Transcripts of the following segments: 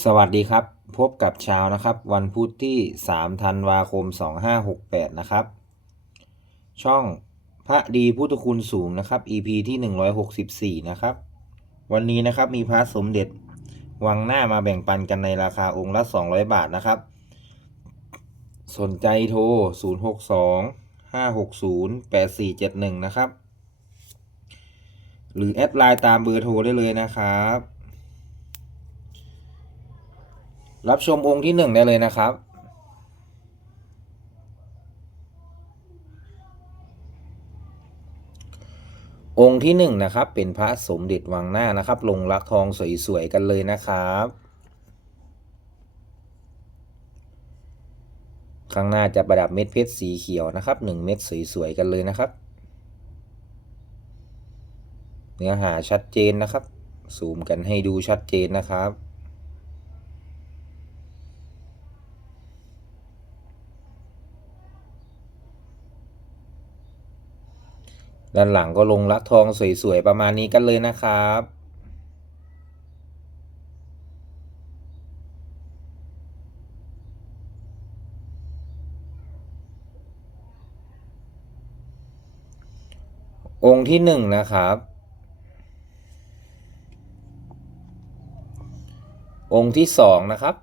สวัสดีครับ พบกับเช้านะครับ วันพุธที่ 3 ธันวาคม 2568 นะครับ ช่องพระดีพุทธคุณสูงนะครับ EP ที่ 164 นะครับ วันนี้นะครับมีพระสมเด็จวังหน้ามาแบ่งปันกันในราคาองค์ละ 200 บาทนะครับ สนใจโทร 062 560 8471 นะครับ หรือแอดไลน์ตามเบอร์โทรได้เลยนะครับ รับชมองค์ที่หนึ่งได้เลยนะครับ องค์ที่หนึ่งนะครับ เป็นพระสมเด็จวังหน้านะครับ ลงรักทองสวยๆกันเลยนะครับ ข้างหน้าจะประดับเม็ดเพชรสีเขียวนะครับหนึ่งเม็ดสวยๆกันเลยนะครับ เนื้อหาชัดเจนนะครับ ซูมกันให้ดูชัดเจนนะครับ ด้านหลังก็ลงลักทองสวยๆ ประมาณนี้กันเลยนะครับ องค์ที่หนึ่งนะครับ องค์ที่สองนะครับ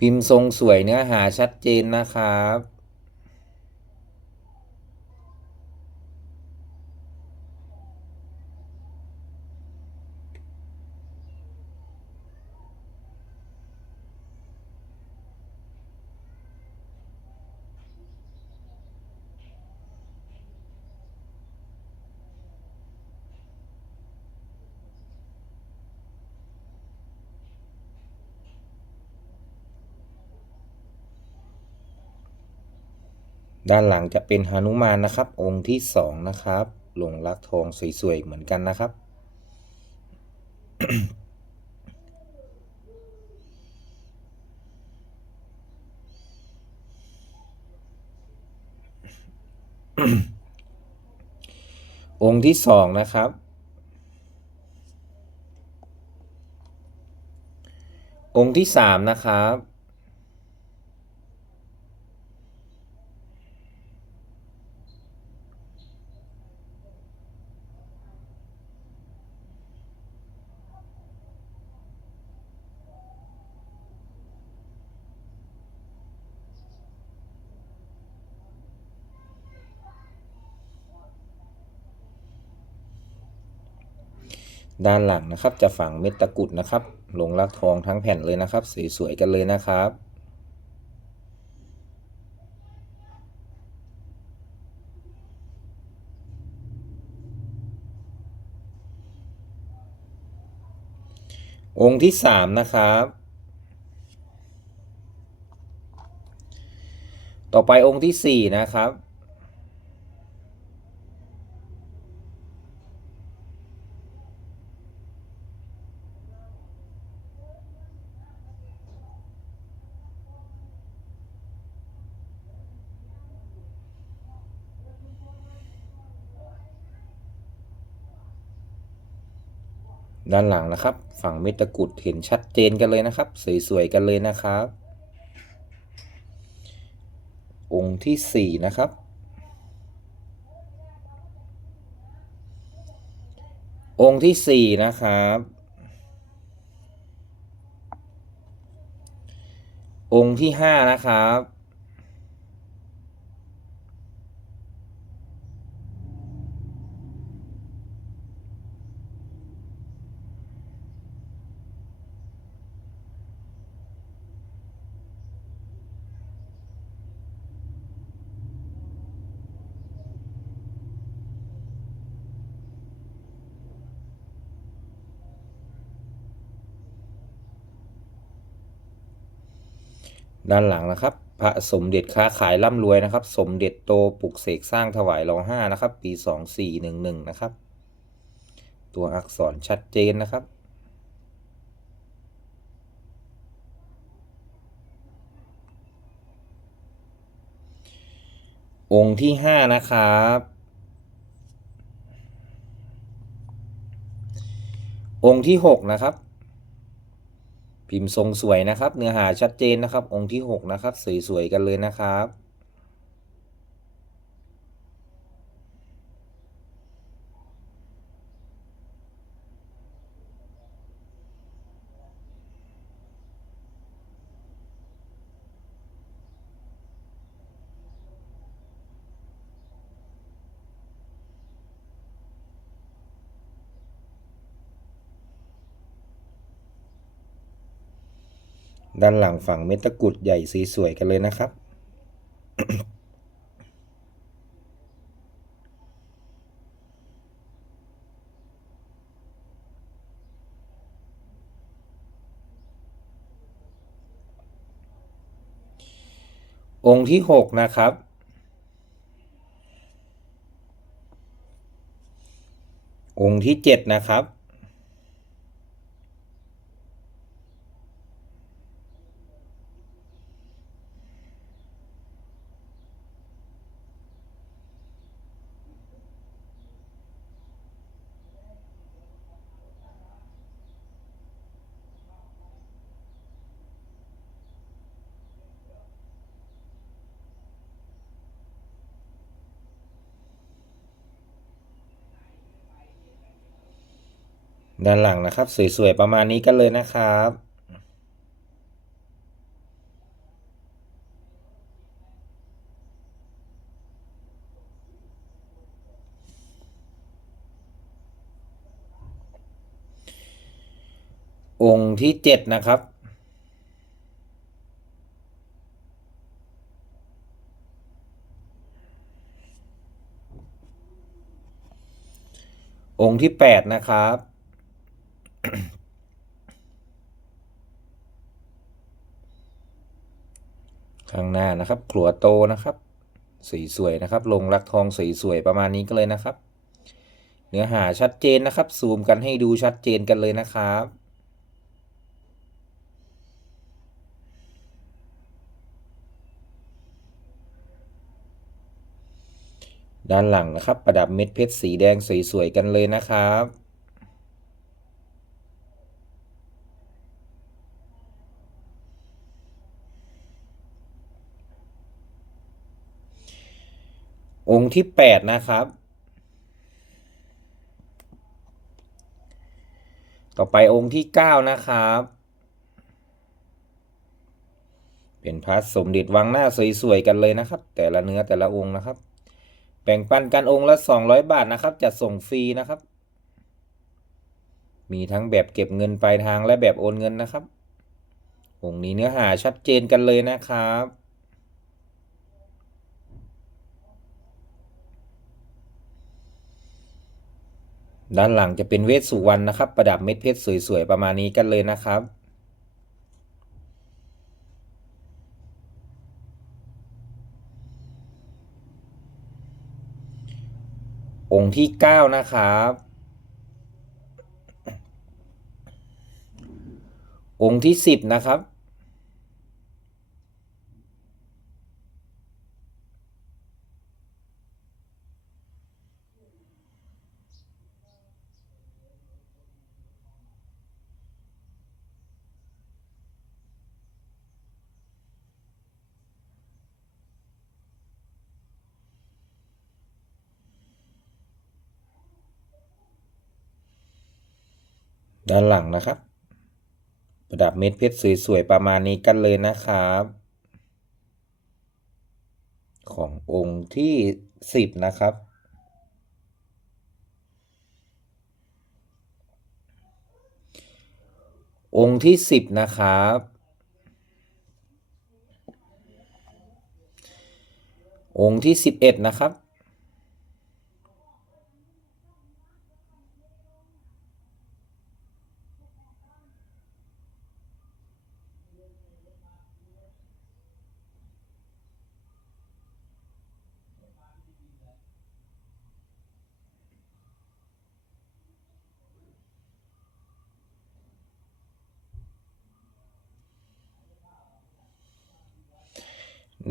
พิมพ์ทรงสวยเนื้อหาชัดเจนนะครับ ด้านหลังจะเป็นหนุมานนะครับ องค์ที่สองนะครับหลงลักทองสวยๆเหมือนกันนะครับ องค์ที่สองนะครับ องค์ที่สามนะครับ ด้านหลังนะครับจะฝังเม็ดตะกุดนะครับลงลักทองทั้งแผ่นเลยนะครับ สวยๆกันเลยนะครับองค์ที่สามนะครับ ต่อไปองค์ที่สี่นะครับ ด้านหลังนะครับ ฝั่งเม็ดตะกุดเห็นชัดเจนกันเลยนะครับ สวยๆกันเลยนะครับ องค์ที่สี่นะครับ องค์ที่สี่นะครับ องค์ที่ห้านะครับ ด้านหลังนะครับ พระสมเด็จค้าขายร่ำรวยนะครับ สมเด็จโตปลุกเสกสร้างถวายรอห้านะครับ ปีสองสี่หนึ่งหนึ่งนะครับ ตัวอักษรชัดเจนนะครับองค์ที่ห้านะครับ องค์ที่หกนะครับ พิมพ์ทรงสวยนะครับ เนื้อหาชัดเจนนะครับ องค์ที่หกนะครับ สวยๆกันเลยนะครับ ด้านหลังฝั่งเม็ดตะกุดใหญ่สีสวยกันเลยนะครับ องค์ที่หกนะครับ องค์ที่เจ็ดนะครับ ด้านหลังนะครับ สวยๆ ประมาณนี้กันเลยนะครับ องค์ที่เจ็ดนะครับองค์ที่แปดนะครับ ข้างหน้านะครับ ขลัวโตนะครับ สีสวยนะครับ ลงรักทองสีสวยประมาณนี้ก็เลยนะครับ เนื้อหาชัดเจนนะครับ ซูมกันให้ดูชัดเจนกันเลยนะครับด้านหลังนะครับ ประดับเม็ดเพชรสีแดงสวยๆกันเลยนะครับ องค์ที่แปดนะครับ ต่อไปองค์ที่เก้านะครับ เป็นพระสมเด็จวังหน้าสวยๆกันเลยนะครับ แต่ละเนื้อแต่ละองค์นะครับ แบ่งปันกันองค์ละ200บาทนะครับจะส่งฟรีนะครับ มีทั้งแบบเก็บเงินปลายทางและแบบโอนเงินนะครับองค์นี้เนื้อหาชัดเจนกันเลยนะครับ ด้านหลังจะเป็นเวทสุวรรณนะครับ ประดับเม็ดเพชรสวยๆ ประมาณนี้กันเลยนะครับ องค์ที่เก้านะครับ องค์ที่สิบนะครับ ด้านหลังนะครับ ประดับเม็ดเพชรสวยๆประมาณนี้กันเลยนะครับ ขององค์ที่สิบนะครับ องค์ที่สิบนะครับองค์ที่สิบเอ็ดนะครับ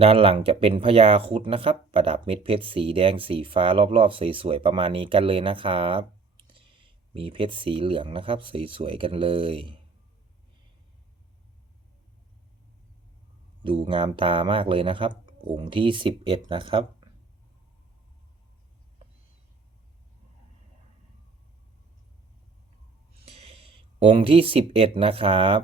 ด้านหลังจะเป็นพญาครุดนะครับ ประดับเม็ดเพชรสีแดงสีฟ้ารอบๆ สวยๆ ประมาณนี้กันเลยนะครับ มีเพชรสีเหลืองนะครับ สวยๆ กันเลย ดูงามตามากเลยนะครับ องค์ที่สิบเอ็ดนะครับองค์ที่สิบเอ็ดนะครับ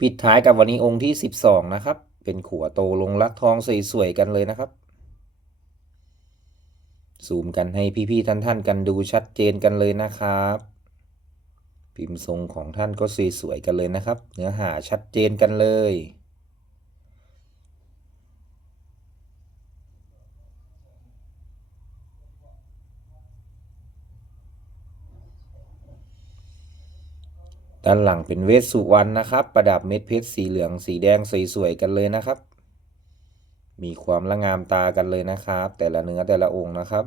ปิดท้ายกับวันนี้องค์ที่สิบสองนะครับ เป็นขัวโตลงรักทองสวยๆกันเลยนะครับ ซูมกันให้พี่ๆท่านๆกันดูชัดเจนกันเลยนะครับ พิมพ์ทรงของท่านก็สวยๆกันเลยนะครับ เนื้อหาชัดเจนกันเลย ด้านหลังเป็นเวสสุวรรณนะครับ ประดับเม็ดเพชรสีเหลืองสีแดงสวยๆกันเลยนะครับ มีความละงามตากันเลยนะครับ แต่ละเนื้อแต่ละองค์นะครับ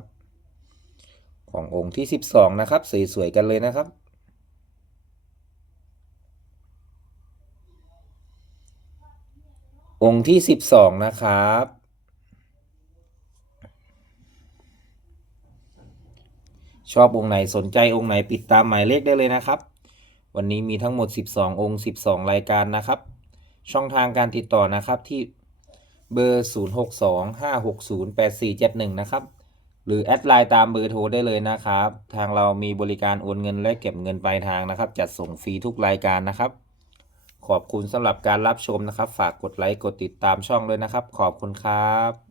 ขององค์ที่ 12 นะครับสวยๆกันเลยนะครับองค์ที่ 12 นะครับ ชอบองค์ไหนสนใจองค์ไหนปิดตามหมายเลขได้เลยนะครับ วันนี้มีทั้งหมด 12 องค์ 12 รายการนะครับ ช่องทางการติดต่อนะครับที่เบอร์ 0625608471 นะครับ หรือแอดไลน์ตามเบอร์โทรได้เลยนะครับ ทางเรามีบริการโอนเงินและเก็บเงินปลายทางนะครับ จัดส่งฟรีทุกรายการนะครับ ขอบคุณสำหรับการรับชมนะครับ ฝากกดไลค์กดติดตามช่องด้วยนะครับ ขอบคุณครับ